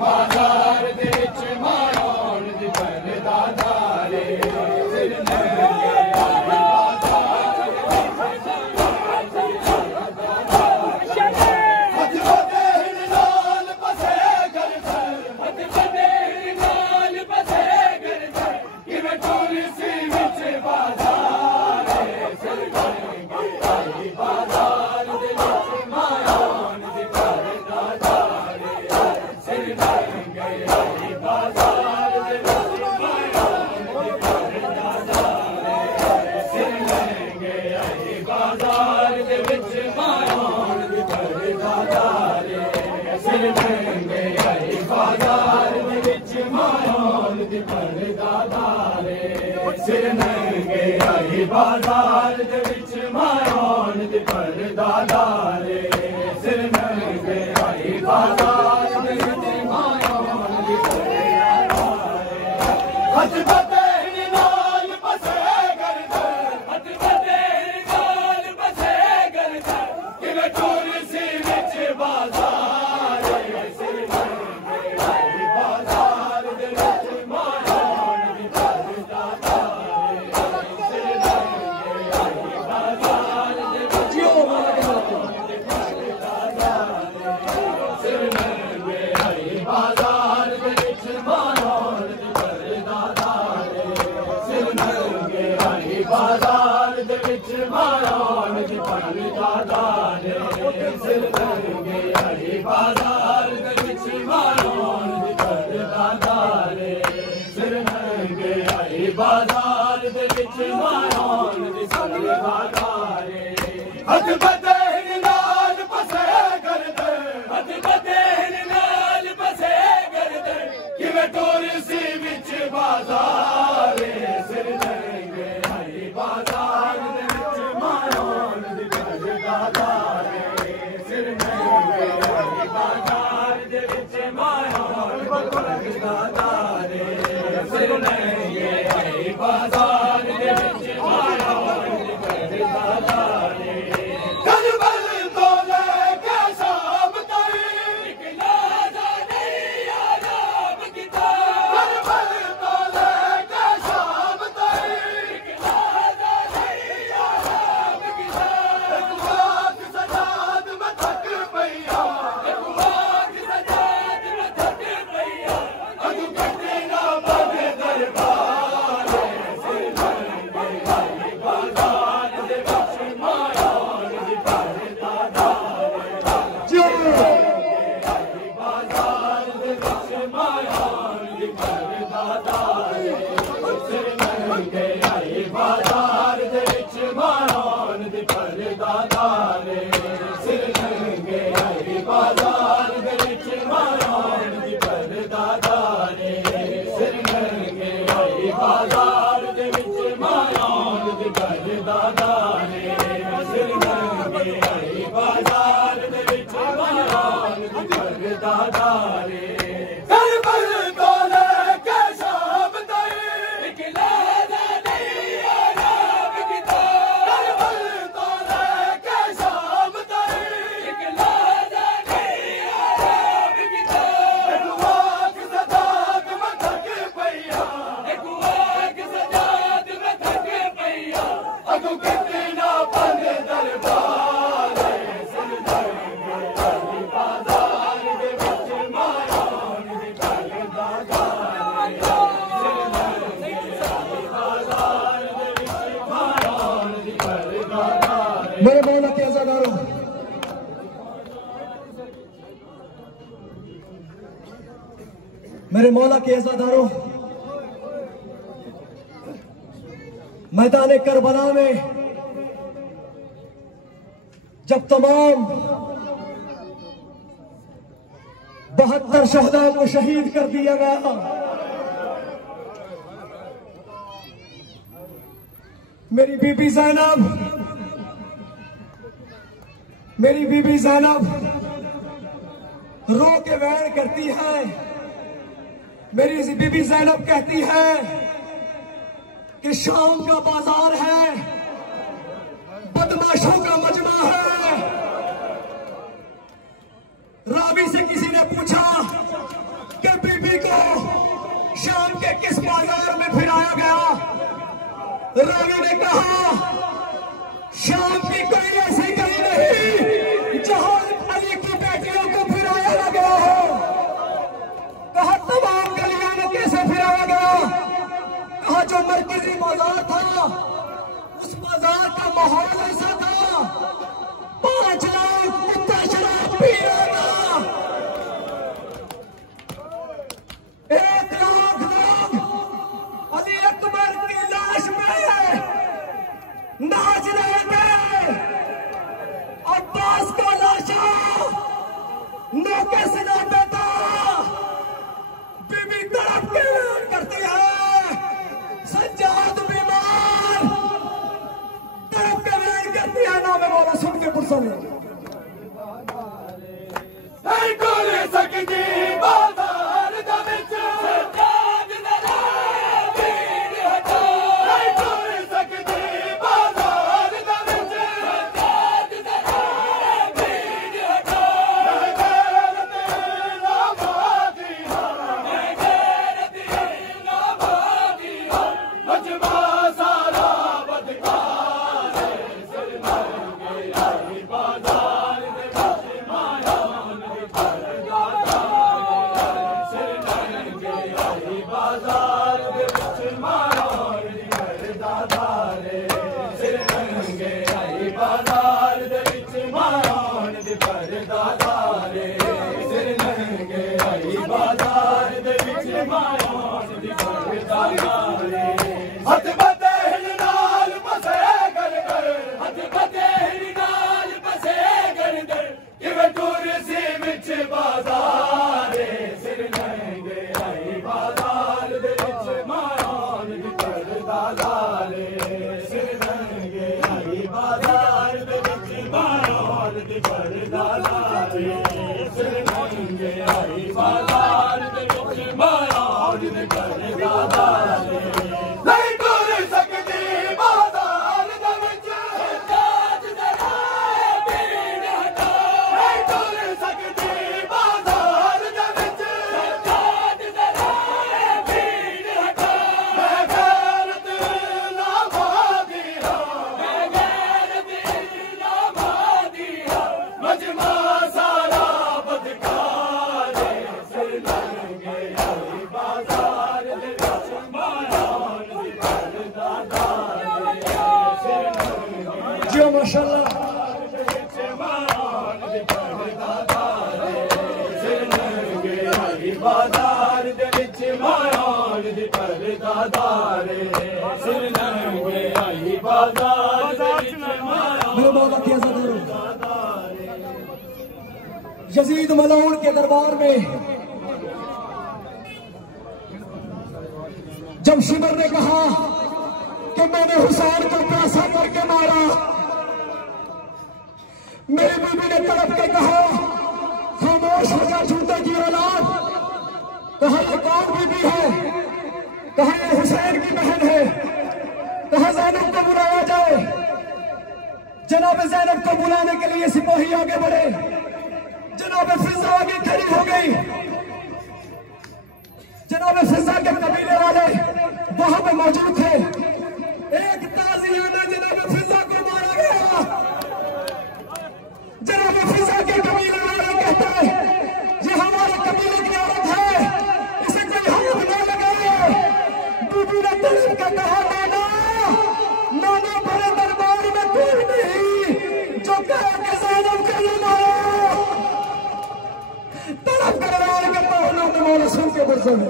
बाजार दे विच मायान दे परदादारे सिर नंगे आई बाजार दे विच मायान दे परदादारे हज बते नाल बसे करदे हज बते नाल बसे करदे किवे टूरिसी विच बाजार सिर नंगे आई बाजार दे विच मायान दे परदादारे बाजार दे विच मायान दी परदादारे सिर नंगे आई बाजार दे विच मायान दी परदादारे सिर नंगे आई बाजार दे विच मायान दी परदादारे हज बते नाल बसे करदे हज बते नाल बसे करदे किवे टूरिसी विच बाजारे सिर नंगे बाजार दे विच मायान दी परदादारे सिर नंगे आई बाजार दे विच मायान दी परदादारे सिर नंगे आई बाजार दे विच मायान दी परदादारे कलबल तो लेके शाम तक निकला जाने आराम की कलबल तो लेके शाम तक मेरे मौला के अज़ादारों, मेरे मौला के अज़ादारों, मैदान करबला में जब तमाम 72 शहदा को शहीद कर दिया गया, मेरी बीबी ज़ैनब रो के वैर करती है। मेरी बीबी ज़ैनब कहती है कि शाम का बाजार है, बदमाशों का मजमा है, रावी ने कहा शाम की कोई ऐसी गली नहीं जहां अली की बेटियों को फिराया न गया हो। कहा तमाम गलियों में कैसे फिराया गया। कहा जो मरकजी बाजार था उस बाजार का माहौल ऐसा था 5 लाख कुत्ता शराब पी रहा था। 1 लाख लोग अली अकबर की लाश में नाच रहे थे। अब्बास का लाशा नौके से लाता था। बीबी तड़प के ऐलान करती है सज्जाद बीमार तड़प के ऐलान करती है नाम वाला सुन के पुरसन नहीं टोले सकती बाजार दा विच सज्जाद दा भीड़ हटो। नहीं टोले सकती बाजार दा विच सज्जाद दा भीड़ हटो। मैं गैरत ना भागी मैं गैरत ना भागी मजमा सारा बदकार सिर मर गया बाजार दे विच माया बाजार दे विच मारोन दी करदा रे सिर नंगे आई बाजार दे विच मारोन दी करदा रे सिर नंगे आई बाजार दे विच मारोन दी करदा रे हथ बते नाल पसे कर कर हथ बते नाल पसे कर कर किवे टूर सी विच बाजार सिर नंगे आई बाजार दे विच मारोन दी करदा रे सिर नंगे आई बाजार दे विच मारोन दी करदा रे सिर नंगे आई बाजार दे विच मारोन दी करदा रे नहीं टूर सकदी बाजार दे विच सज्जाद दा भीड़ हटो। नहीं टूर सकदी बाजार दे विच सज्जाद दा भीड़ हटो। मैं गैरत ना भागी मैं गैरत ना भागी मजमा सारा बदकार सिर नंगे आई बाजार दे विच मारोन दी करदा रे सिर नंगे जो माशाल्लाह बाजार दे विच मारोन दी करदा रे सिर नंगे आई बाजार दे विच मारोन मेरे मौला की अज़त यजीद मलऊन के दरबार में जब शिमर ने कहा कि मैंने हुसैन को प्यासा करके मारा, मेरी बीबी ने तड़प के कहा खामोश हो जा झूठे की औलाद। कहा ये कौन बीबी है। कहा ये हुसैन की बहन है। कहा ज़ैनब को बुलाया जाए। जनाब ज़ैनब को बुलाने के लिए सिपाही आगे बढ़े। जनाब फिजा आगे खड़ी हो गई। जनाब फिजा के कबीले वाले वहां पे मौजूद थे। एक ताजियाना जनाब फिजा को मारा गया। जनाब फिजा के कबीले वाले कहते हैं ये हमारे कबीले की औरत है, इसे कोई हाथ न लगाए। बीबी ने तड़प के कहा नाना नाना बड़े दरबार में कोई नहीं जो कहे कि ज़ैनब को न मारो। तड़प कर के पहुंचना तो मौला सुन के बरसन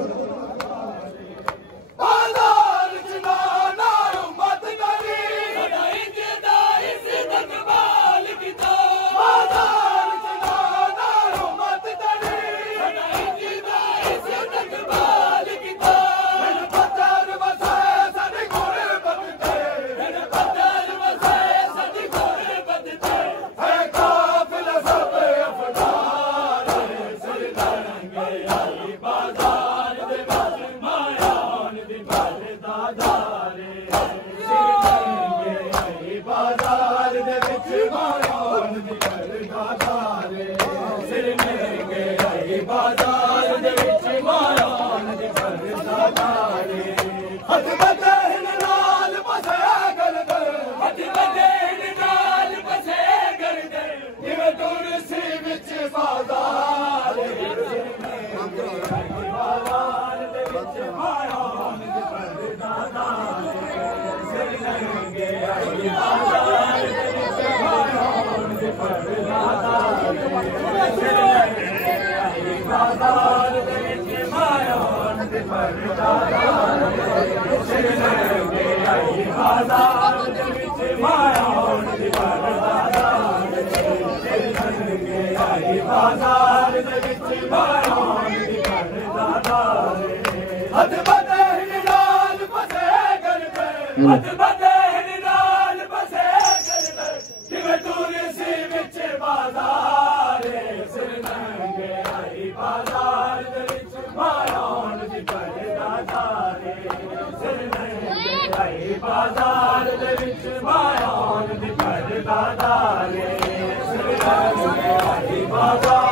बाजार जना नारू मत करी लड़ाई जेदा इज्जत बाल की तो बाजार जना नारू मत करी लड़ाई जेदा इज्जत बाल की तो मन पत्थर बसाए सदी घोड़े बदते मन पत्थर बसाए सदी घोड़े बदते है काफिला सब अफगान सिर नंगे आई बाजार दे विच मारोन दी करदा रे सिर नंगे आई बाजार दे विच मारोन दी करदा रे सिर नंगे आई बाजार दे विच मारोन दी करदा रे हथ बते नाल पसे आई बाजार दे विच मायान दी करदा दारे हद बदे हिलाल बसे कर पे हद बदे हिलाल बसे कर पे किवे दूरी सी विच बाजार सिर नंगे आई बाजार दे विच मायान दी करदा दारे सिर नंगे आई बाजार दे विच मायान दी करदा दारे सिर नंगे आई बाजार